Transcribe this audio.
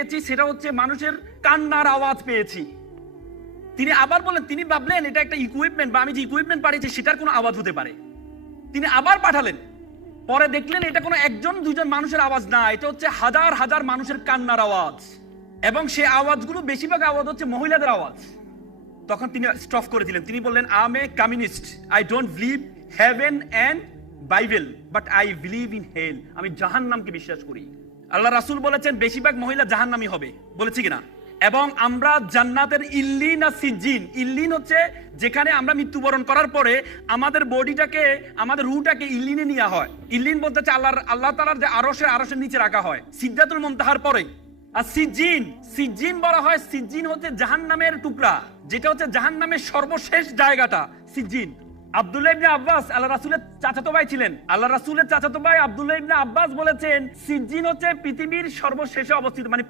পেয়েছি সেটা হচ্ছে মানুষের কান্নার আওয়াজ পেয়েছি। তিনি আবার বলেন, তিনি ভাবলেন এটা একটা ইকুইপমেন্ট বা আমি যে ইকুইপমেন্ট পাঠিয়েছি সেটার কোনো আওয়াজ হতে পারে। তিনি আবার পাঠালেন, পরে দেখলেন এটা কোনো একজন দুজন মানুষের আওয়াজ না, এটা হচ্ছে হাজার হাজার মানুষের কান্নার আওয়াজ, এবং সেই আওয়াজগুলো বেশিরভাগ আওয়াজ হচ্ছে মহিলাদের আওয়াজ। তখন তিনি স্টপ করে দিলেন, তিনি বললেন, I am a communist, I don't believe heaven and Bible but I believe in hell. আমি জাহান্নামকে বিশ্বাস করি। আল্লাহ রাসূল বলেছেন বেশিরভাগ মহিলা জাহান্নামী হবে, বলেছি কিনা? এবং আমরা জান্নাতের ইল্লিন আর সিজ্জিন, ইল্লিন হচ্ছে যেখানে আমরা মৃত্যুবরণ করার পরে আমাদের বডিটাকে, আমাদের রূহটাকে ইল্লিনে নেওয়া হয়। ইল্লিন বলতে হচ্ছে আল্লাহ তাআলার যে আরশের নিচে রাখা হয় সিদরাতুল মুনতাহার পরে। আর সিজ্জিন, সিজ্জিন বলা হয়, সিজ্জিন হচ্ছে জাহান্নামের টুকরা, যেটা হচ্ছে জাহান্নামের সর্বশেষ জায়গাটা সিজ্জিন। আব্দুল্লাহ ইবনে আব্বাস আল্লাহ রাসূলের চাচাতো ভাই ছিলেন। আল্লাহ রাসূলের চাচাতো ভাই আব্দুল্লাহ ইবনে আব্বাস বলেছেন সিজ্জিন হচ্ছে পৃথিবীর সর্বশেষে অবস্থিত, মানে